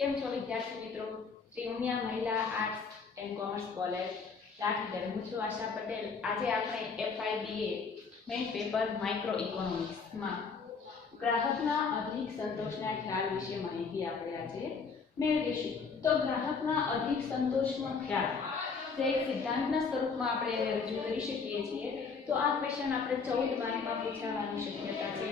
કેમ છો વિદ્યાર્થી મિત્રો? શ્રી ઉમિયા મહિલા આર્ટ્સ એન્ડ કોમર્સ કોલેજ લાઠીદર. હું છું આશા પટેલ. આજે આપણે FIBA મેઇન પેપર માઇક્રો ઇકોનોમિક્સમાં ગ્રાહકના અધિક સંતોષના ખ્યાલ વિશે માહિતી આપણે આજે મેળવીશું. તો ગ્રાહકના અધિક સંતોષનો ખ્યાલ જે એક સિદ્ધાંતના સ્વરૂપમાં આપણે એને રજૂ કરી શકીએ છીએ. તો આ ક્વેશ્ચન આપણે 14 માર્કમાં પૂછાવાની શક્યતા છે.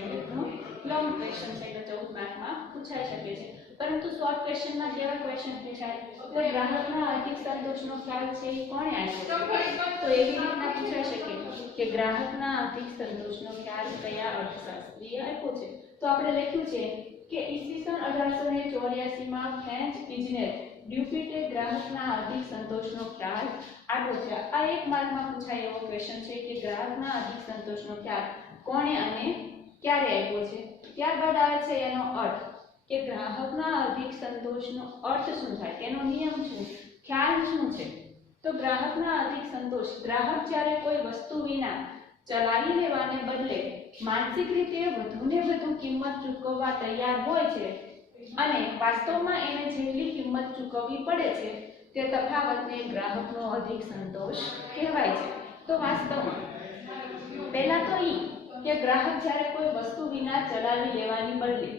લોંગ ક્વેશ્ચન છે એટલે 14 માર્કમાં પૂછાઈ શકે છે. પરંતુ શોર્ટ ક્વેશ્ચનમાં કેવા ક્વેશ્ચન પૂછાય તો ગ્રાહકના અધિક સંતોષનો ખ્યાલ છે એ કોણે આપ્યો? તો એવી રીતના પૂછાઈ શકે કે ગ્રાહકના અધિક સંતોષનો ખ્યાલ કયા અર્થશાસ્ત્રીએ આપ્યો છે. તો આપણે લખ્યું છે કે ઈસવીસન 1884 માં ફ્રેન્ચ ઇજનેર ડ્યુપિટે ગ્રાહકના અધિક સંતોષનો ખ્યાલ આપ્યો છે. આ એક માર્કમાં પૂછાય એવો ક્વેશ્ચન છે કે ગ્રાહકના અધિક સંતોષનો ખ્યાલ કોણે અને ક્યારે આપ્યો છે. ત્યારબાદ આવે છે એનો અર્થ કે ગ્રાહકના અધિક સંતોષનો અર્થ શું થાય, તેનો નિયમ શું, ખ્યાલ શું છે. તો ગ્રાહકના અધિક સંતોષ, ગ્રાહક જ્યારે કોઈ વસ્તુ વિના ચલાવી લેવાને બદલે માનસિક રીતે વધુને વધુ કિંમત ચૂકવવા તૈયાર હોય છે અને વાસ્તવમાં એને જેટલી કિંમત ચૂકવવી પડે છે તે તફાવતને ગ્રાહકનો અધિક સંતોષ કહેવાય છે. તો વાસ્તવમાં પહેલા તો કે ગ્રાહક જ્યારે કોઈ વસ્તુ વિના ચલાવી લેવાની બદલે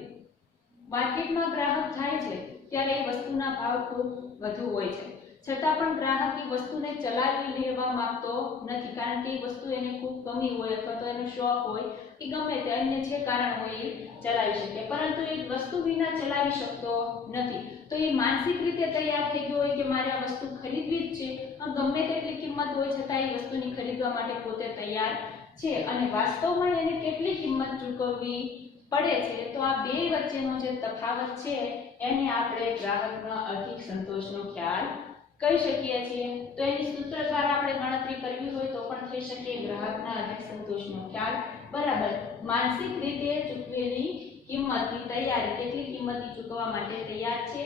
માર્કેટમાં ગ્રાહક જાય છે ત્યારે એ વસ્તુના ભાવ ખૂબ વધુ હોય છે, છતાં પણ ગ્રાહક એ વસ્તુને ચલાવી લેવા માંગતો નથી, કારણ કે એ વસ્તુ એને ખૂબ ગમી હોય અથવા તો એનો શોખ હોય કે ગમે તે અન્ય જે કારણ હોય એ ચલાવી શકે, પરંતુ એ વસ્તુ વિના ચલાવી શકતો નથી. તો એ માનસિક રીતે તૈયાર થઈ ગયો હોય કે મારે આ વસ્તુ ખરીદવી જ છે, ગમે તેટલી કિંમત હોય છતાં એ વસ્તુની ખરીદવા માટે પોતે તૈયાર છે અને વાસ્તવમાં એને કેટલી કિંમત ચૂકવવી પડે છે. તો આ બે વચ્ચેનો જે તફાવત છે એને આપણે ગ્રાહકના અધિક સંતોષનો ખ્યાલ કહી શકીએ છીએ. તો એની સૂત્ર દ્વારા આપણે ગણતરી કરવી હોય તો પણ થઈ શકે. ગ્રાહકના અધિક સંતોષનો ખ્યાલ બરાબર માનસિક રીતે ચૂકવેલી કિંમતની તૈયારી, કેટલી કિંમત ચૂકવવા માટે તૈયાર છે,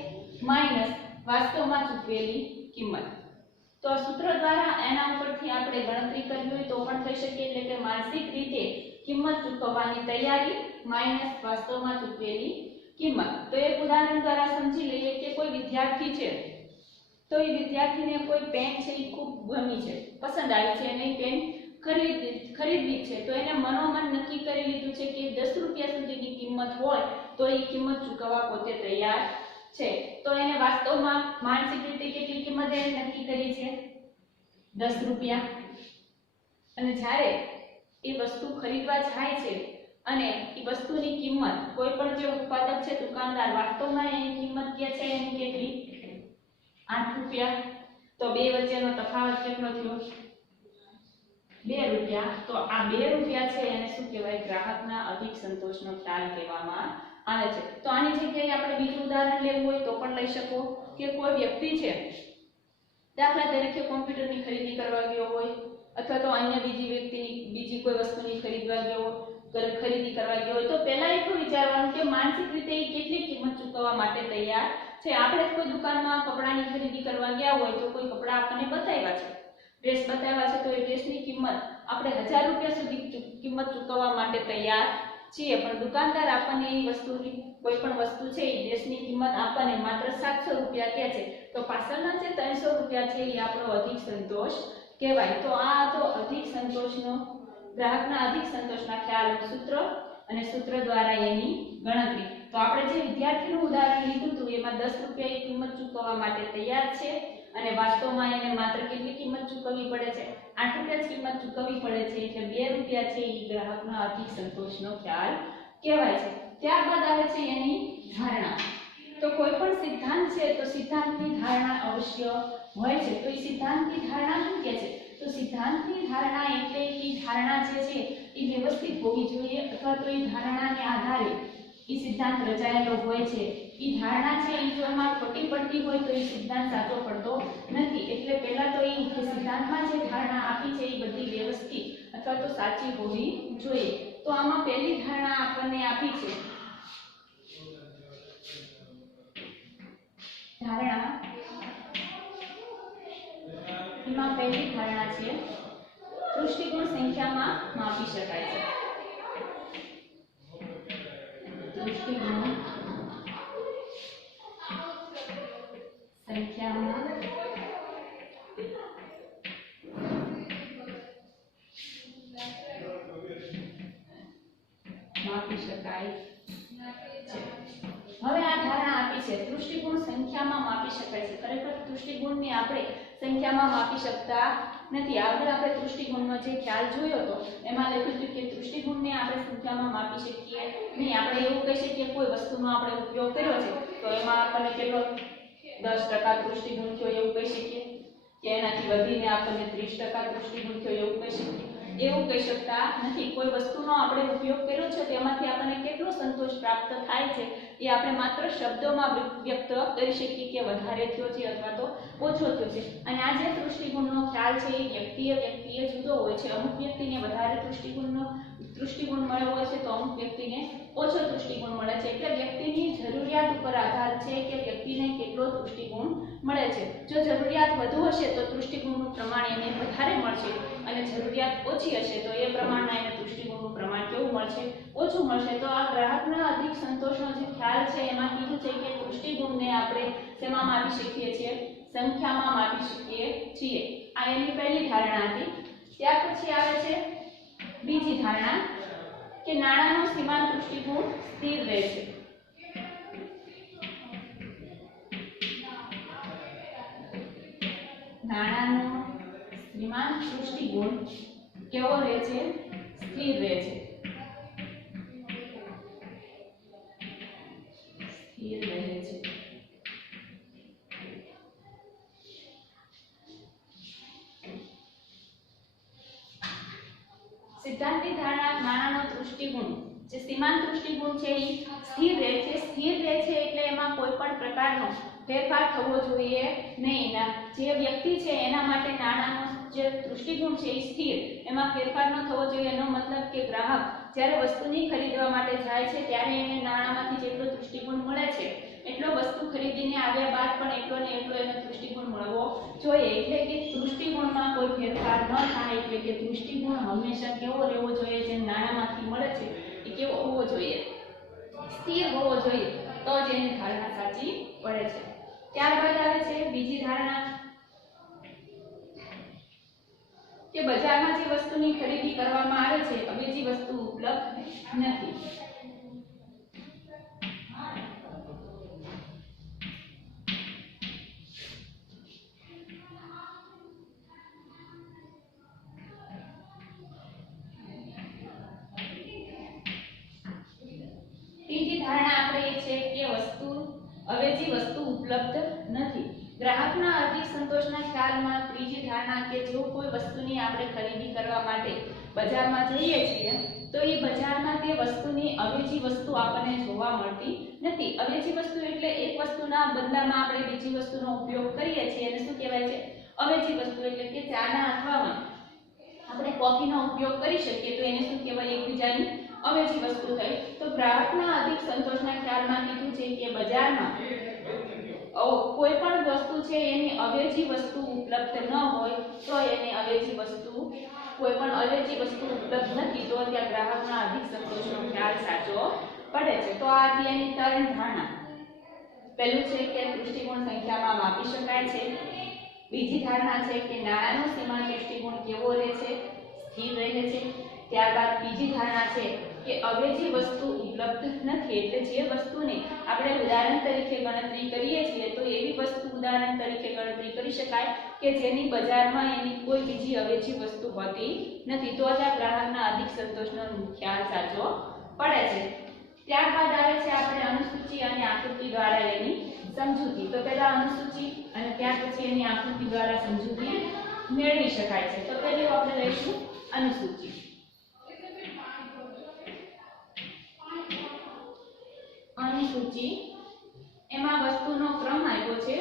માઈનસ વાસ્તવમાં ચૂકવેલી કિંમત. તો આ સૂત્ર દ્વારા એના ઉપરથી આપણે ગણતરી કરવી હોય તો પણ થઈ શકે. એટલે કે માનસિક રીતે કિંમત ચૂકવવાની તૈયારી માઈનસ વાસ્તવમાં ચૂકવેલી કિંમત. તો એક ઉદાહરણ દ્વારા સમજી લઈએ કે કોઈ વિદ્યાર્થી છે તો એ વિદ્યાર્થીને કોઈ પેન છે એ ખૂબ ગમી છે, પસંદ આવી છે અને એ પેન ખરીદવી છે. તો એને મનોમન નક્કી કરી લીધું છે કે 10 રૂપિયા સુધીની કિંમત હોય તો એ કિંમત ચૂકવવા પોતે તૈયાર છે. તો એને વાસ્તવમાં માનસિક રીતે કેટલી કિંમત એને નક્કી કરી છે? 10 રૂપિયા. અને જ્યારે એ વસ્તુ ખરીદવા જાય છે અને એ વસ્તુની કિંમત કોઈ પણ જે ઉત્પાદક છે, દુકાનદાર, વાસ્તવમાં એની કિંમત કે છે એની કેટલી? 8 રૂપિયા. તો બે વચ્ચેનો તફાવત કેટલો થયો? 2 રૂપિયા. તો આ 2 રૂપિયા છે એને શું કહેવાય? ગ્રાહકના અધિક સંતોષનો ખ્યાલ કહેવામાં આવે છે. તો આની જગ્યાએ આપણે બીજું ઉદાહરણ લેવું હોય તો પણ લઈ શકો કે કોઈ વ્યક્તિ છે, દાખલા તરીકે કોમ્પ્યુટરની ખરીદી કરવા ગયો હોય અથવા તો અન્ય બીજી કોઈ વસ્તુની ખરીદી કરવા ગયો હોય તો પહેલા એટલું વિચારવાનું કે માનસિક રીતે એ કેટલી કિંમત ચૂકવવા માટે તૈયાર છે. આપણે કોઈ દુકાનમાં કપડાની ખરીદી કરવા ગયા હોય તો કોઈ કપડા આપણને બતાવ્યા છે, ડ્રેસ બતાવ્યા છે, તો એ ડ્રેસની કિંમત આપણે 1000 રૂપિયા સુધી કિંમત ચૂકવવા માટે તૈયાર છીએ, પણ દુકાનદાર આપણને એ વસ્તુની કોઈ પણ વસ્તુ છે એ ડ્રેસની કિંમત આપણને માત્ર 700 રૂપિયા કહે છે. તો પાછળના જે 300 રૂપિયા છે એ આપણો અધિક સંતોષ કહેવાય. તો આ તો અધિક સંતોષનો, ગ્રાહકના અધિક સંતોષના ખ્યાલનું સૂત્ર અને સૂત્ર દ્વારા એની ગણતરી. તો આપણે જે વિદ્યાર્થીનું ઉદાહરણ લીધું હતું એમાં 10 રૂપિયા એ કિંમત ચૂકવવા માટે તૈયાર છે અને વાસ્તવમાં એને માત્ર કેટલી કિંમત ચૂકવવી પડે છે? 8 રૂપિયા જ કિંમત ચૂકવવી પડે છે. એટલે 2 રૂપિયા છે એ ગ્રાહકના અધિક સંતોષનો ખ્યાલ કહેવાય છે. ત્યારબાદ આવે છે એની ધારણા. તો કોઈ પણ સિદ્ધાંત છે તો સિદ્ધાંતની ધારણા અવશ્ય હોય છે. તો એ સિદ્ધાંતની ધારણા શું કહે છે? તો સિદ્ધાંતની ધારણા એટલે કે ધારણા જે છે એ વ્યવસ્થિત હોવી જોઈએ અથવા તો એ ધારણાને આધારે એ સિદ્ધાંત રચાયેલો હોય છે. એ ધારણા છે એ જો એમાં ખોટી પડતી હોય તો એ સિદ્ધાંત સાચો પડતો નથી. એટલે પહેલા તો એ કે સિદ્ધાંતમાં જે ધારણા આપી છે એ બધી વ્યવસ્થિત અથવા તો સાચી હોવી જોઈએ. તો આમાં પહેલી ધારણા આપણને આપી છે, ધારણા એમાં પહેલી ધારણા છે દૃષ્ટિકોણ સંખ્યામાં માપી શકાય છે. દૃષ્ટિકોણ માપી શકાય છે। હવે આ ધારણા આપી છે દૃષ્ટિગુણ સંખ્યામાં માપી શકાય છે। ખરેખર દૃષ્ટિગુણને આપણે સંખ્યામાં માપી શકતા નથી। આગળ આપણે દૃષ્ટિગુણનો જે ખ્યાલ જોયો હતો એમાં લખ્યું હતું કે દૃષ્ટિગુણને આપણે સંખ્યામાં માપી શકીએ નહીં। આપણે એવું કહી શકીએ કોઈ વસ્તુનો આપણે ઉપયોગ કર્યો છે તો એમાં આપણને કેટલો 10% દૃષ્ટિગુણ થયો એવું કહી શકીએ કે એનાથી વધીને આપણને 30% દૃષ્ટિગુણ થયો એવું કહી શકીએ। એવું કહી શકતા નથી। કોઈ વસ્તુનો આપણે ઉપયોગ કર્યો છે તેમાંથી આપણને કેટલો સંતોષ પ્રાપ્ત થાય છે એ આપણે માત્ર શબ્દોમાં વ્યક્ત કરી શકીએ કે વધારે થયો છે અથવા તો ઓછો થયો છે। અને આ જે દૃષ્ટિગુણનો ખ્યાલ છે એ વ્યક્તિએ જુદો હોય છે। અમુક વ્યક્તિને વધારે દૃષ્ટિગુણ મળ્યો હોય છે તો અમુક વ્યક્તિને ઓછો દૃષ્ટિગુણ મળે છે। એટલે વ્યક્તિની જરૂરિયાત ઉપર આધાર છે કે વ્યક્તિને કેટલો દૃષ્ટિગુણ મળે છે। જો જરૂરિયાત વધુ હશે તો દૃષ્ટિગુણનું પ્રમાણ એને વધારે મળશે અને જરૂરિયાત ઓછી હશે તો એ પ્રમાણના એને દૃષ્ટિગુણનું પ્રમાણ કેવું મળશે ઓછું મળશે। તો આ ગ્રાહકના અધિક સંતોષનો જે ખ્યાલ છે એમાં કીધું છે કે દૃષ્ટિગુણને આપણે શેમાં માપી શકીએ છીએ સંખ્યામાં માપી શકીએ છીએ। આ એની પહેલી ધારણા હતી। ત્યાર પછી આવે છે બીજી ધારણા કે નાણાંનો સીમાંત દૃષ્ટિગુણ સ્થિર રહે છે। નાણાંનો સીમાંત દૃષ્ટિગુણ કેવો રહે છે સ્થિર રહે છે। સ્થિર રહે છે। સિદ્ધાંતની ધારણા નાણાંનો દૃષ્ટિગુણ જે સીમાંત દૃષ્ટિગુણ છે એ સ્થિર રહે છે। સ્થિર રહે છે એટલે એમાં કોઈ પણ પ્રકારનો ફેરફાર થવો જોઈએ નહીં। જે વ્યક્તિ છે એના માટે નાણાંનો જે દૃષ્ટિગુણ છે એ સ્થિર એમાં ફેરફાર ન થવો જોઈએ। એનો મતલબ કે ગ્રાહક જ્યારે વસ્તુની ખરીદવા માટે જાય છે ત્યારે એને નાણાંમાંથી જેટલો દૃષ્ટિગુણ મળે છે એટલો વસ્તુ ખરીદીને આવ્યા બાદ પણ એટલો ને એટલો એનો દૃષ્ટિગુણ મળવો જોઈએ। એટલે કે દૃષ્ટિગુણમાં કોઈ ફેરફાર ન થાય। એટલે કે દૃષ્ટિગુણ હંમેશા કેવો રહેવો જોઈએ જે નાણાંમાંથી મળે છે એ કેવો હોવો જોઈએ સ્થિર હોવો જોઈએ તો જ એની ધારણા સાચી પડે છે। ત્યારબાદ આવે છે બીજી ધારણા કે બજારમાં જે વસ્તુની ખરીદી કરવામાં આવે છે અવેજી વસ્તુ ઉપલબ્ધ નથી। ત્રીજી ધારણા આપણે એ છે કે અવેજી વસ્તુ ઉપલબ્ધ નથી। ગ્રાહકના અધિક સંતોષના ખ્યાલમાં ત્રીજી ધારણા કે જો કોઈ વસ્તુની આપણે ખરીદી કરવા માટે બજારમાં જઈએ છીએ તો એ બજારમાં તે વસ્તુની અવેજી વસ્તુ આપણને જોવા મળતી નથી। અવેજી વસ્તુ એટલે એક વસ્તુના બદલામાં આપણે બીજી વસ્તુનો ઉપયોગ કરીએ છીએ એને શું કહેવાય છે અવેજી વસ્તુ। એટલે કે ચાના અથવામાં આપણે કોફીનો ઉપયોગ કરી શકીએ તો એને શું કહેવાય એકબીજાની અવેજી વસ્તુ થઈ। તો ગ્રાહકના અધિક સંતોષના ખ્યાલમાં કીધું છે કે બજારમાં કોઈ પણ વસ્તુ છે એની અવેજી વસ્તુ ઉપલબ્ધ ન હોય તો એને અવેજી વસ્તુ કોઈ પણ અવેજી વસ્તુ ઉપલબ્ધ નથી તો ત્યાં ગ્રાહકના અધિક સંતોષનો ખ્યાલ સાચો પડે છે। તો આ હતી એની ત્રણ ધારણા। પહેલું છે કે દૃષ્ટિગુણ સંખ્યામાં માપી શકાય છે। બીજી ધારણા છે કે નાણાંનો સીમાંત દૃષ્ટિગુણ કેવો રહે છે સ્થિર રહે છે। ત્યારબાદ બીજી ધારણા છે કે અવેજી વસ્તુ ઉપલબ્ધ નથી। એટલે જે વસ્તુને આપણે ઉદાહરણ તરીકે ગણતરી કરીએ છીએ તો એવી વસ્તુ ઉદાહરણ તરીકે ગણતરી કરી શકાય કે જેની બજારમાં એની કોઈ બીજી અવેજી વસ્તુ હોતી નથી તો જ આ ગ્રાહકના અધિક સંતોષનો ખ્યાલ સાચો પડે છે। ત્યારબાદ આવે છે આપણે અનુસૂચિ અને આકૃતિ દ્વારા એની સમજૂતી। તો પહેલા અનુસૂચિ અને ત્યાર પછી એની આકૃતિ દ્વારા સમજૂતી મેળવી શકાય છે। તો પહેલું આપણે લઈશું અનુસૂચિ। અનુસૂચિ એમાં વસ્તુનો ક્રમ આપ્યો છે।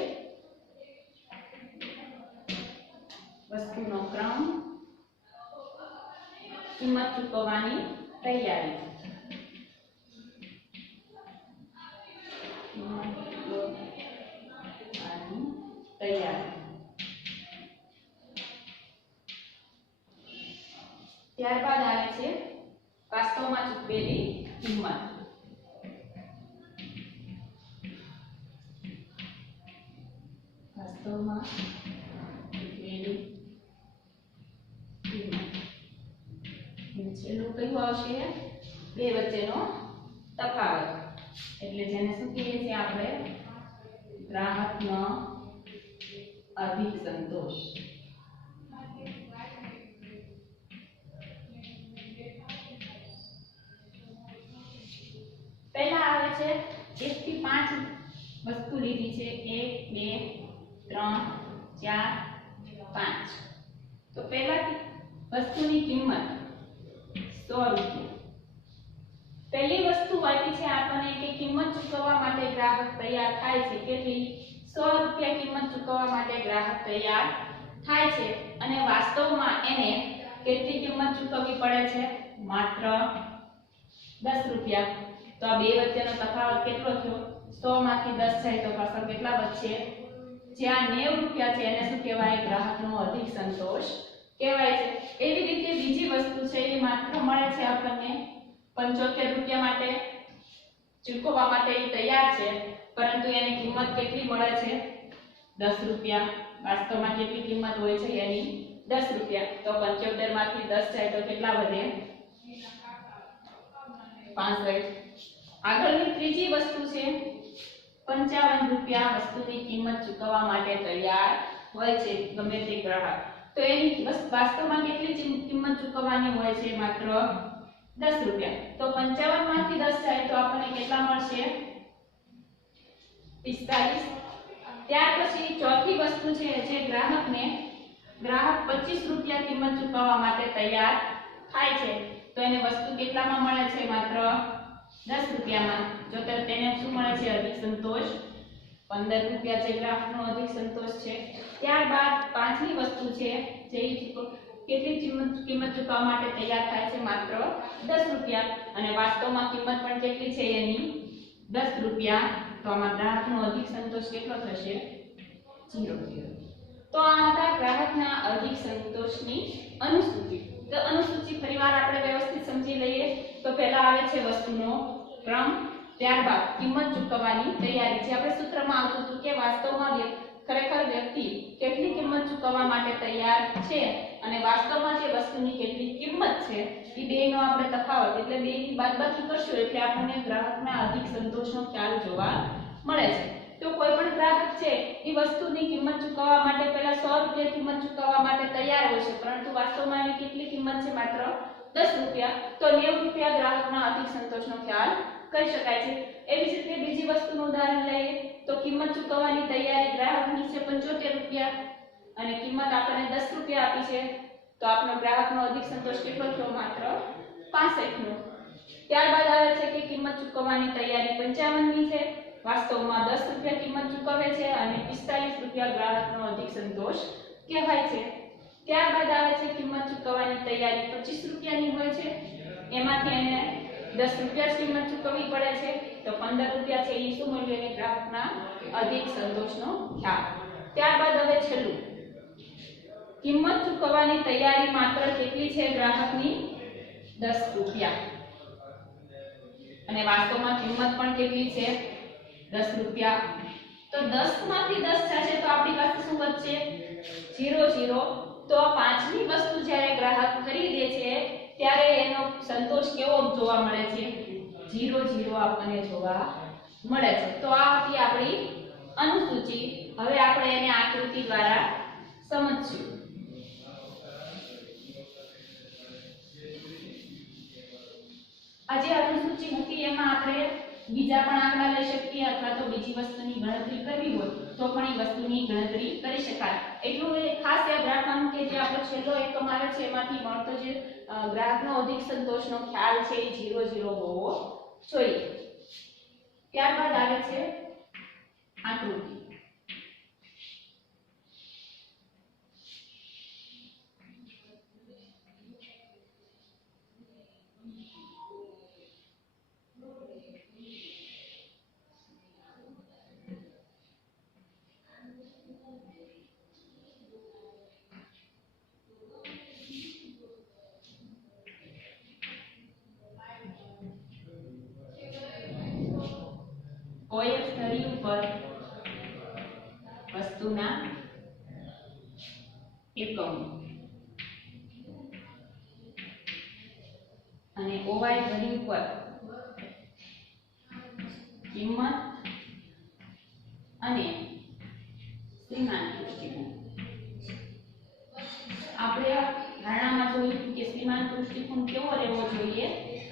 વસ્તુનો ક્રમ, કિંમત ચૂકવવાની તૈયારી, ત્યારબાદ આવે છે વાસ્તવમાં ચૂકવેલી કિંમત। વાસ્તવમાં ચૂકવેલી કિંમત। છેલ્લું કયું આવશે બે વચ્ચેનો તફાવત, એટલે જેને શું કહીએ છીએ આપણે ગ્રાહકનો અધિક સંતોષ. પહેલા આવે છે 1 થી 5 વસ્તુ લીધી છે, 1 2 3 4 5. તો પહેલા વસ્તુની કિંમત 100 રૂપિયા. પહેલી વસ્તુ આપી છે આપણને કે કિંમત ચૂકવવા માટે ગ્રાહક તૈયાર થાય છે. કેટલી? 100 રૂપિયા કિંમત ચૂકવવા માટે ગ્રાહક તૈયાર થાય છે, અને વાસ્તવમાં એને કેટલી કિંમત ચૂકવવી પડે છે? માત્ર 10 રૂપિયા. તો આ બે વચ્ચેનો તફાવત કેટલો થયો? 100 માંથી 10 જાય તો પાછળ કેટલા બચશે? જે આ 90 રૂપિયા છે એને શું કહેવાય? ગ્રાહકનો અધિક સંતોષ કહેવાય છે. એવી રીતે બીજી વસ્તુ છે એ માત્ર મળે છે આપણને 75 રૂપિયા માટે ચૂકવવા માટે એ તૈયાર છે, પરંતુ એની કિંમત કેટલી મળે છે? 10 રૂપિયા. વાસ્તવમાં કેટલી કિંમત હોય છે એની? 10 રૂપિયા. તો 75 માંથી 10 જાય તો કેટલા વધે? 65. આગળની ત્રીજી વસ્તુ છે 55 રૂપિયા વસ્તુની કિંમત ચૂકવવા માટે તૈયાર હોય છે ગમે તે ગ્રાહક. તો એની વાસ્તવમાં કેટલી કિંમત ચૂકવવાની હોય છે? માત્ર 10 રૂપિયા. તો 55 માંથી 10 જાય તો આપણને કેટલા મળશે? 45. ત્યાર પછી ચોથી વસ્તુ છે જે ગ્રાહક 25 રૂપિયા કિંમત ચૂકવવા માટે તૈયાર થાય છે, તો એને વસ્તુ કેટલામાં મળે છે? માત્ર 10 રૂપિયામાં. જો તેને શું મળે છે? અધિક સંતોષ 15 રૂપિયા જે ગ્રાહકનો અધિક સંતોષ છે. ત્યારબાદ પાંચમી વસ્તુ છે જે કેટલી કિંમત ચૂકવવા માટે તૈયાર થાય છે? માત્ર 10 રૂપિયા, અને વાસ્તવમાં કિંમત પણ કેટલી છે એની? 10 રૂપિયા. તો આમાં ગ્રાહકનો અધિક સંતોષ કેટલો થશે? 0. તો આ હતા ગ્રાહકના અધિક સંતોષની અનુસૂચિ. તો અનુસૂચિ ફરીવાર આપણે વ્યવસ્થિત સમજી લઈએ. તો પહેલા આવે છે વસ્તુનો ક્રમ, ત્યારબાદ કિંમત ચૂકવવાની તૈયારી. જે આપણે સૂત્રમાં આવતું હતું કે વાસ્તવમાં ખરેખર વ્યક્તિ કેટલી કિંમત ચૂકવવા માટે તૈયાર છે અને વાસ્તવમાં જે વસ્તુની કેટલી કિંમત છે એ બેનો આપણે તફાવત એટલે બેની બાદબાકી કરશું એટલે આપણને ગ્રાહકના અધિક સંતોષનો ખ્યાલ જોવા મળે છે. તો કોઈ પણ ગ્રાહક છે એ વસ્તુની કિંમત ચૂકવવા માટે પહેલા 100 રૂપિયા કિંમત ચૂકવવા માટે તૈયાર હોય છે, પરંતુ વાસ્તવમાં એની કેટલી કિંમત છે? માત્ર 10 રૂપિયા. તો 90 રૂપિયા ગ્રાહકના અધિક સંતોષનો ખ્યાલ કરી શકાય છે. એવી જ રીતે બીજી વસ્તુનું ઉદાહરણ લઈએ તો કિંમત ચૂકવવાની તૈયારી ગ્રાહકની છે 75 રૂપિયા અને કિંમત આપણને 10 રૂપિયા આપી છે, તો આપણો ગ્રાહકનો અધિક સંતોષ કેટલો થયો? માત્ર 65 નો. ત્યારબાદ આવે છે કે કિંમત ચૂકવવાની તૈયારી 55 ની છે, વાસ્તવમાં 10 રૂપિયા કિંમત ચૂકવે છે અને 45 રૂપિયા ગ્રાહકનો અધિક સંતોષ કહેવાય છે. ત્યારબાદ આવે છે કિંમત ચૂકવવાની તૈયારી 25 રૂપિયાની હોય છે, એમાંથી એને 10 રૂપિયા કિંમત ચૂકવવી પડે છે, તો 15 રૂપિયા છે એ શું મળ્યું? એને ગ્રાહકના અધિક સંતોષનો ખ્યાલ. ત્યારબાદ હવે છેલ્લું કિંમત ચૂકવવાની તૈયારી માત્ર કેટલી છે ગ્રાહકની? 10 રૂપિયા, અને વાસ્તવમાં કિંમત પણ કેટલી છે? 10 રૂપિયા. તો 10 માંથી 10 થશે તો આપણી પાસે શું વધશે? 0. તો આ પાંચમી વસ્તુ જ્યારે ગ્રાહક ખરીદે છે ત્યારે એનો સંતોષ કેવો જોવા મળે છે? 0 આપણને જોવા મળે છે. તો આ હતી આપણી અનુસૂચિ. હવે આપણે એને આકૃતિ દ્વારા સમજીશું. આ જે અનુસૂચિ હતી એમાં આપણે બીજા પણ આંકડા લઈ શકીએ અથવા તો બીજી વસ્તુની ગણતરી કરવી હોય તો પણ એ વસ્તુની ગણતરી કરી શકાય. એટલું ખાસ યાદ રાખવાનું કે જે આપણો છેલ્લો એકમ આવે છે એમાંથી મળતો જે ગ્રાહકનો અધિક સંતોષનો ખ્યાલ છે એ 0 હોવો જોઈએ. ત્યારબાદ આવે છે આકૃતિ. કોઈ એક ધરી ઉપર વસ્તુના એકમ અને ઓવાય ધરી ઉપર કિંમત અને સીમાંત દૃષ્ટિકોણ. આપણે ધારણામાં જોયું કે સીમાંત દૃષ્ટિકોણ કેવો રહેવો જોઈએ?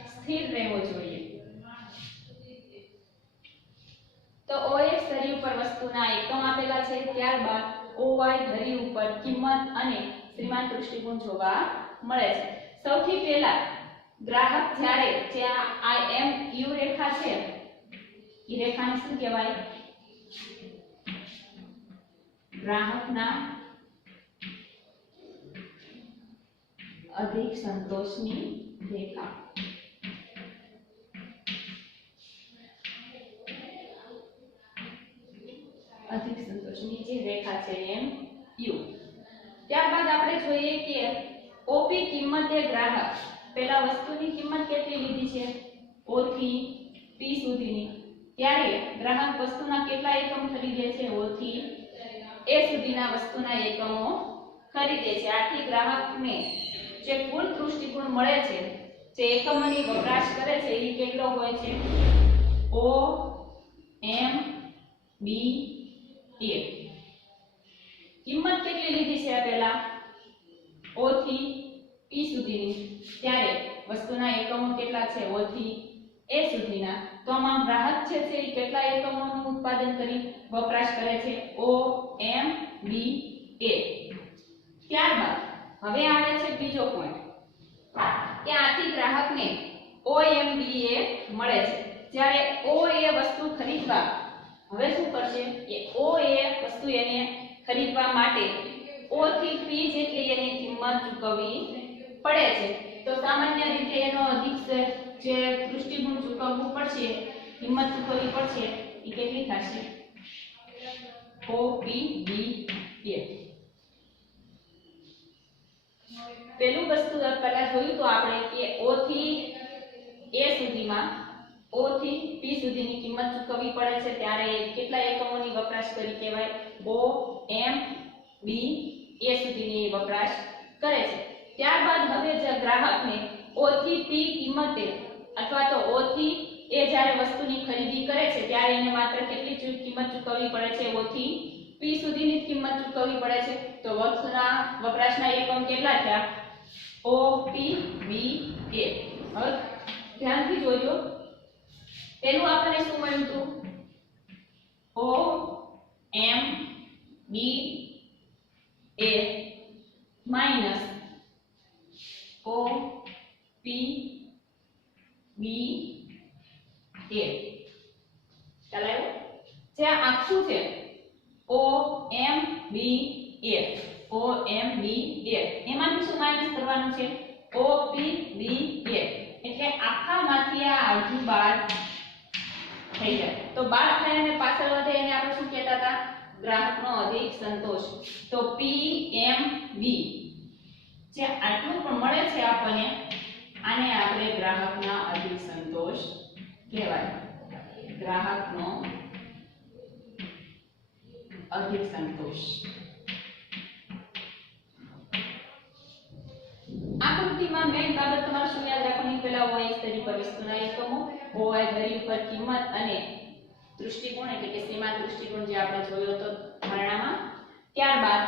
સ્થિર રહેવો જોઈએ. તો OX ધરી ઉપર વસ્તુના એકમ આપેલા છે, ત્યારબાદ OY ધરી ઉપર કિંમત અને સીમાંત દૃષ્ટિકોણ જોવા મળે છે. સૌથી પહેલા ગ્રાહક જ્યારે જે આ IMU રેખા છે, એ રેખાને શું કહેવાય? ગ્રાહકના અધિક સંતોષની રેખા. અધિક સંતોષની જે રેખા છે એમ યુ. ત્યારબાદ આપણે જોઈએ કે ઓપી કિંમત એ ગ્રાહક પેલા વસ્તુની કિંમત કેટલી લીધી છે? O થી P સુધીની. ત્યારે ગ્રાહક વસ્તુના કેટલા એકમ ખરીદે છે? O થી A સુધીના વસ્તુના એકમો ખરીદે છે. આથી ગ્રાહકને જે કુલ દૃષ્ટિકોણ મળે છે, જે એકમોની વપરાશ કરે છે, એ કેટલો હોય છે? O M B A. કિંમત કેટલી લીધી છે પહેલા? O થી P સુધીની. ત્યારે વસ્તુના એકમો કેટલા છે? O થી A સુધીના. તો આમાં ગ્રાહક છે તે કેટલા એકમોનું ઉત્પાદન કરી વપરાશ કરે છે? O M B A. ત્યારબાદ હવે આવે છે બીજો પોઈન્ટ કે આથી ગ્રાહકને OMBA મળે છે. જ્યારે O એ વસ્તુ ખરીદવા, હવે શું કરશે કે O એ વસ્તુ એને ખરીદવા માટે O થી P જેટલી એની કિંમત ચૂકવવી પડે છે. તો સામાન્ય રીતે એનો અધિક જે દૃષ્ટિકોણ ચૂકવવું પડશે, કિંમત ચૂકવવી પડશે, એ કેટલી થશે? OPBA. પેલું વસ્તુ પહેલા જોયું તો આપણે કે O થી A સુધીમાં, O થી P સુધીની કિંમત ચૂકવવી પડે છે, ત્યારે કેટલા એકમોની વપરાશ કરી કહેવાય? O M B A સુધીની વપરાશ કરે છે. ત્યારબાદ હવે જે ગ્રાહકને O થી P કિંમતે અથવા તો O થી A જ્યારે વસ્તુની ખરીદી કરે છે, ત્યારે એને માત્ર કેટલી કિંમત ચૂકવવી પડે છે? O થી P સુધીની જ કિંમત ચૂકવવી પડે છે. તો વસ્તુના વપરાશના એકમ કેટલા થયા? OPBA. હવે ધ્યાનથી જોજો. પેલું આપણને શું મળ્યું હતું? OMBA minus OPBA. ચાલો આવ્યું? જે આખું છે OMBA, એમાંથી શું માઈનસ કરવાનું છે? OPBA. એટલે આખામાંથી આ અડધું બાદ થઈ જાય. તો બાદ થાય અને પાછળ વધે એને આપણે શું કહેતા હતા? ગ્રાહકનો અધિક સંતોષ. તો PMB જે આટલું પણ મળે છે આપણને, આને આપણે ગ્રાહકના અધિક સંતોષ કહેવાય. ગ્રાહકનો અધિક સંતોષ. આકૃતિમાં મેઈન બાબત તમારે શું યાદ રાખવાની? પહેલા OX ધરી પર વસ્તુના એકમો, OY ધરી ઉપર કિંમત અને દૃષ્ટિકોણ એટલે કે સીમાંત દૃષ્ટિકોણ જે આપણે જોયો હતો ધારણામાં. ત્યારબાદ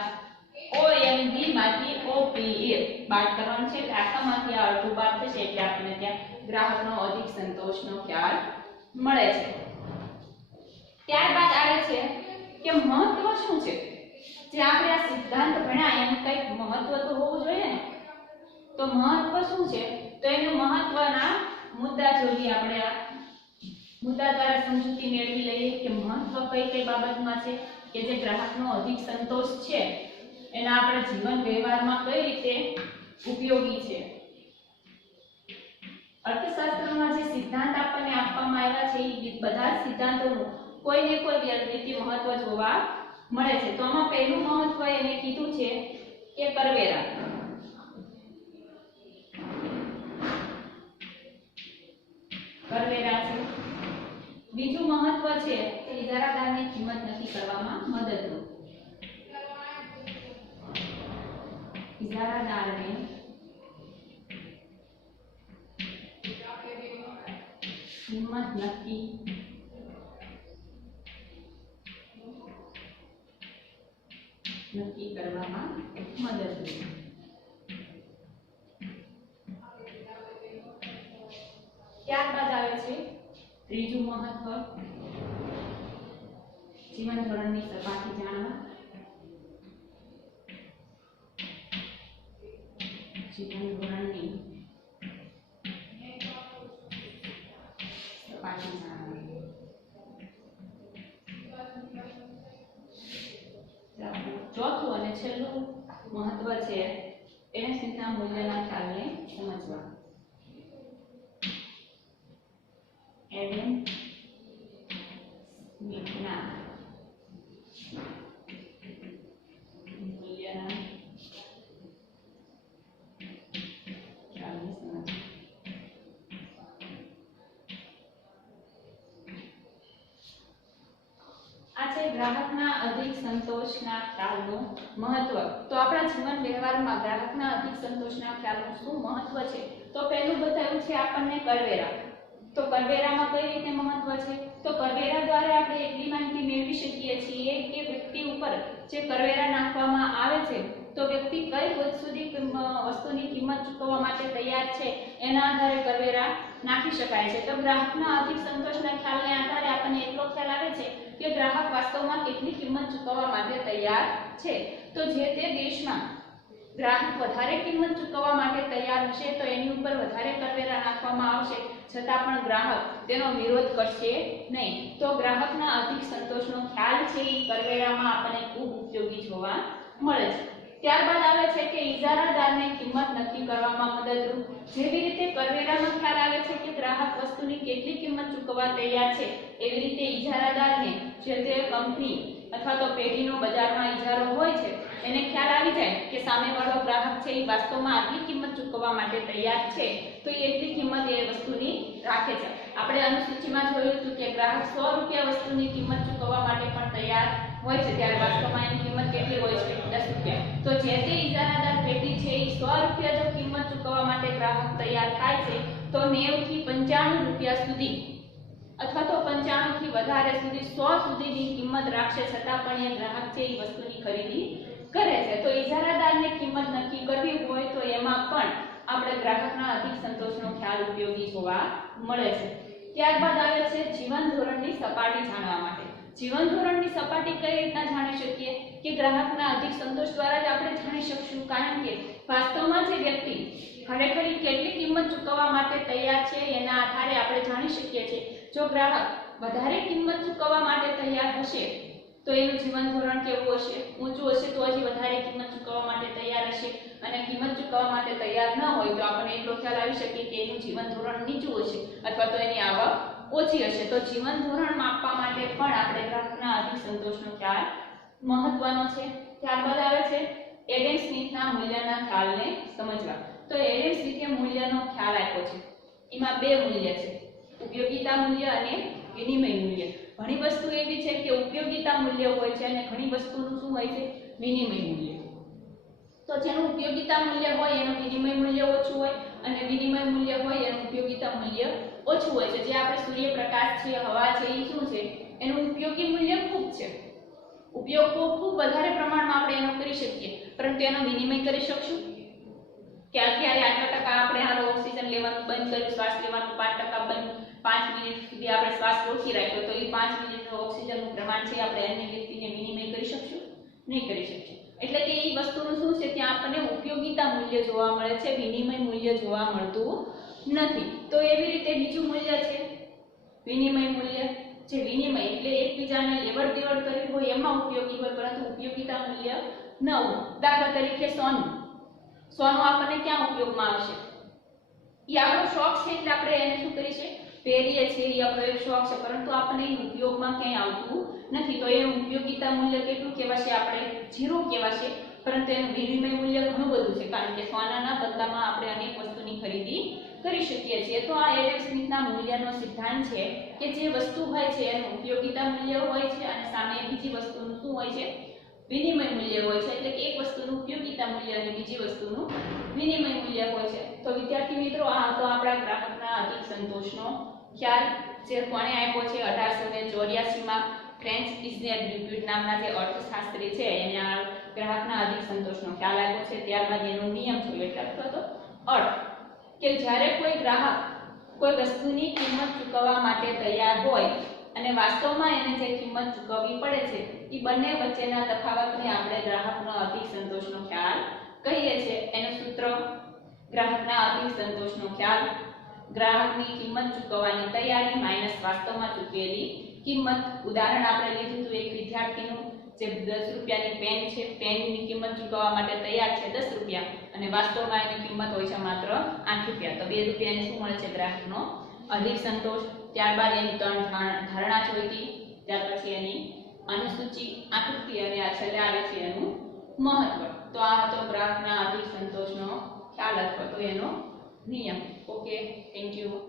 OMB માંથી OPA બાદ કરવાનું છે. એટલે આખામાંથી આ અડધું બાદ થશે એટલે આપણને ત્યાં ગ્રાહકનો અધિક સંતોષનો ખ્યાલ મળે છે. ત્યારબાદ આવે છે કે મહત્વ શું છે? જે આપણે આ સિદ્ધાંત ભણ્યા એનું કંઈક મહત્વ તો હોવું જોઈએ ને. તો મહત્વ શું છે? તો એનું મહત્વના મુદ્દા જોઈએ. આપણે આ મુદ્દા દ્વારા સમજૂતી મેળવી લઈએ કે મહત્વ કઈ કઈ બાબતમાં છે કે જે ગ્રાહકનો અધિક સંતોષ છે એના આપણે જીવન વ્યવહારમાં કઈ રીતે ઉપયોગી છે. અર્થશાસ્ત્રમાં જે સિદ્ધાંત આપણને આપવામાં આવ્યા છે એ બધા સિદ્ધાંતોનું કોઈને કોઈ રીતે મહત્વ જોવા મળે છે. તો આમાં પહેલું મહત્વ એને કીધું છે કે કરવેરા. કરવેરા છે. બીજું મહત્વ છે કે ઇજારાદારની કિંમત નક્કી કરવામાં મદદરૂપ. ઇજારાદારને કિંમત નક્કી કરવામાં મદદરૂપ. ત્યારબાદ આવે છે ત્રીજું મહત્વ, જીવન ધોરણની સપાટી જાણવા. જીવન ધોરણની સપાટી જાણવા. ચોથું અને છેલ્લું મહત્વ છે એને સીધા મૂલ્યના ખ્યાલને સમજવા. એડમ સ્મિથના મૂલ્યના ખ્યાલને સમજવા. આ છે ગ્રાહકના અધિક સંતોષના ખ્યાલનું મહત્વ. તો આપણા જીવન વ્યવહારમાં ગ્રાહકના અધિક સંતોષના ખ્યાલનું શું મહત્વ છે? તો પહેલું બતાવ્યું છે આપણને કરવેરા. તો કરવેરામાં કઈ રીતે મહત્વ છે? તો કરવેરા દ્વારા આપણે એટલી માહિતી મેળવી શકીએ છીએ કે વ્યક્તિ ઉપર જે કરવેરા નાખવામાં આવે છે તો વ્યક્તિ કઈ હદ સુધી વસ્તુની કિંમત ચૂકવવા માટે તૈયાર છે એના આધારે કરવેરા નાખી શકાય છે. તો ગ્રાહકના અધિક સંતોષના ખ્યાલને આધારે આપણને એટલો ખ્યાલ આવે છે કે ગ્રાહક વાસ્તવમાં કેટલી કિંમત ચૂકવવા માટે તૈયાર છે. તો જે તે દેશમાં ગ્રાહક વધારે કિંમત ચૂકવવા માટે તૈયાર હશે તો એની ઉપર વધારે કરવેરા નાખવામાં આવશે, છતાં પણ ગ્રાહક તેનો વિરોધ કરશે નહીં. તો ગ્રાહકના અધિક સંતોષનો ખ્યાલ છે એ કરવેરામાં આપણને ખૂબ ઉપયોગી જોવા મળે છે. ત્યારબાદ આવે છે કે ઇજારાદારને કિંમત નક્કી કરવામાં મદદરૂપ. જેવી રીતે કરવેરામાં ખ્યાલ આવે છે કે ગ્રાહક વસ્તુની કેટલી કિંમત ચૂકવવા તૈયાર છે, એવી રીતે ઇજારાદારને જે તે કંપની અથવા તો પેઢીનો બજારમાં ઇજારો હોય છે એને ખ્યાલ આવી જાય કે સામેવાળો ગ્રાહક છે એ વાસ્તવમાં આટલી કિંમત ચૂકવવા માટે તૈયાર છે તો એ એટલી કિંમત એ વસ્તુની રાખે છે. આપણે અનુસૂચિમાં જોયું હતું કે ગ્રાહક 100 રૂપિયા વસ્તુની કિંમત ચૂકવવા માટે પણ તૈયાર હોય છે, ત્યારે વાસ્તવમાં એની કિંમત કેટલી હોય છે? 10 રૂપિયા. તો જે તે ઇજારાદાર પેઢી છે એ 100 રૂપિયા જો કિંમત ચૂકવવા માટે ગ્રાહક તૈયાર થાય છે તો 90 થી 95 રૂપિયા સુધી અથવા તો 95 થી વધારે સુધી 100 સુધીની કિંમત રાખશે, છતાં પણ એ ગ્રાહક છે એ વસ્તુની ખરીદી કરે છે. તો ઇજારાદારને કિંમત નક્કી કરવી હોય તો એમાં પણ આપણે ગ્રાહકના અધિક સંતોષનો ખ્યાલ ઉપયોગી જોવા મળે છે. ત્યારબાદ આવે છે જીવન ધોરણની સપાટી જાણવા માટે. જીવન ધોરણની સપાટી કઈ રીતના જાણી શકીએ? કે ગ્રાહકના અધિક સંતોષ દ્વારા જ આપણે જાણી શકશું, કારણ કે વાસ્તવમાં જે વ્યક્તિ ખરેખર કેટલી કિંમત ચૂકવવા માટે તૈયાર છે એના આધારે આપણે જાણી શકીએ છીએ. જો ગ્રાહક વધારે કિંમત ચૂકવવા માટે તૈયાર હશે તો એનું જીવન ધોરણ કેવું હશે? ઊંચું હશે તો હજી વધારે કિંમત ચૂકવવા માટે તૈયાર હશે, અને કિંમત ચૂકવવા માટે તૈયાર ન હોય તો આપણને એટલો ખ્યાલ આવી શકે કે એનું જીવન ધોરણ નીચું હશે અથવા તો એની આવક ઓછી હશે. તો જીવન ધોરણ માપવા માટે પણ આપણે ગ્રાહકના અધિક સંતોષનો ખ્યાલ મહત્વનો છે. ત્યારબાદ આવે છે એડમ સ્મિથના મૂલ્યના ખ્યાલને સમજવા. તો એડમ સ્મિથે મૂલ્યનો ખ્યાલ આપ્યો છે. એમાં બે મૂલ્ય છે, ઉપયોગિતા મૂલ્ય અને વિનિમય મૂલ્ય. ઘણી વસ્તુ એવી છે કે ઉપયોગિતા મૂલ્ય હોય છે અને ઘણી વસ્તુનું શું હોય છે? વિનિમય મૂલ્ય. તો જેનું ઉપયોગિતા મૂલ્ય હોય એનું વિનિમય મૂલ્ય ઓછું હોય, અને વિનિમય મૂલ્ય હોય એનું ઉપયોગિતા મૂલ્ય ઓછું હોય છે. જે આપણે સૂર્યપ્રકાશ છે, હવા છે, એ શું છે? એનું ઉપયોગી મૂલ્ય ખૂબ છે. ઉપયોગ ખૂબ વધારે પ્રમાણમાં આપણે એનો કરી શકીએ, પરંતુ એનો વિનિમય કરી શકશું? ક્યારે આટલા ટકા આપણે હાલો ઓક્સિજન લેવાનું બંધ કર્યું, શ્વાસ લેવાનું 5% બંધ, 5 મિનિટ સુધી આપણે શ્વાસ રોકી રાખ્યો તો એ 5 મિનિટનું ઓક્સિજનનું પ્રમાણ છે આપણે અન્ય વ્યક્તિને વિનિમય કરી શકશું? નહીં કરી શકીએ. એટલે કે એ વસ્તુનું શું છે? ત્યાં આપણને ઉપયોગિતા મૂલ્ય જોવા મળે છે, વિનિમય મૂલ્ય જોવા મળતું નથી. તો એવી રીતે બીજું મૂલ્ય છે વિનિમય મૂલ્ય. જે વિનિમય એટલે એકબીજાને લેવડ દેવડ કરવી હોય એમાં ઉપયોગી હોય, પરંતુ ઉપયોગિતા મૂલ્ય ન હોય. દાખલા તરીકે સોનું. સોનું આપણને ક્યાં ઉપયોગમાં આવશે? એ આપણો શોખ છે એટલે આપણે એને શું કરીએ? પહેરીએ છીએ, એ આપણો એક શોખ છે, પરંતુ આપણને એ ઉપયોગમાં ક્યાંય આવતું નથી. તો એનું ઉપયોગિતા મૂલ્ય કેટલું કહેવાશે? આપણે 0 કહેવાશે. પરંતુ એનું વિનિમય મૂલ્ય ઘણું બધું છે, કારણ કે સોનાના બદલામાં આપણે અનેક વસ્તુની ખરીદી કરી શકીએ છીએ. તો આ એડમ સ્મિથના મૂલ્યનો સિદ્ધાંત છે કે જે વસ્તુ હોય છે એનું ઉપયોગિતા મૂલ્ય હોય છે અને સામે બીજી વસ્તુનું શું હોય છે? વિનિમય મૂલ્ય હોય છે, એટલે કે એક વસ્તુનું ઉપયોગિતા મૂલ્ય અને બીજી વસ્તુનું વિનિમય મૂલ્ય હોય છે. તો વિદ્યાર્થી મિત્રો, આ હતો આપણા ગ્રાહકના અધિક સંતોષનો ખ્યાલ, જે કોણે આપ્યો છે 1884 માં ફ્રેન્ચ ઇઝનેર ડ્યુપ્યુટ નામના જે અર્થશાસ્ત્રી છે એને આ ગ્રાહકના અધિક સંતોષનો ખ્યાલ આપ્યો છે. ત્યારબાદ એનો નિયમ જોયો, એટલે અથવા તો અર્થ, કે જ્યારે કોઈ ગ્રાહક કોઈ વસ્તુની કિંમત ચૂકવવા માટે તૈયાર હોય અને વાસ્તવમાં એને જે કિંમત ચૂકવવી પડે છે એ બંને વચ્ચેના તફાવતને આપણે ગ્રાહકનો અધિક સંતોષનો ખ્યાલ કહીએ છીએ. એનું સૂત્ર: ગ્રાહકના અધિક સંતોષનો ખ્યાલ ગ્રાહકની કિંમત ચૂકવવાની તૈયારી માઈનસ વાસ્તવમાં ચૂકવેલી કિંમત. ઉદાહરણ આપણે લીધું હતું એક વિદ્યાર્થીનું જે 10 રૂપિયાની પેન છે, પેનની કિંમત ચૂકવવા માટે તૈયાર છે 10 રૂપિયા અને વાસ્તવમાં એની કિંમત હોય છે માત્ર 8 રૂપિયા. તો 2 રૂપિયાની શું મળે છે? ગ્રાહકનો અધિક સંતોષ. ત્યારબાદ એની 3 ધારણા જોઈ હતી, ત્યાર પછી એની અનુસૂચિ, આકૃતિ અને આ છેલ્લે આવે છે એનું મહત્વ. તો આ હતો ગ્રાહકના અધિક સંતોષનો ખ્યાલ અથવા તો એનો નિયમ. Okay, thank you.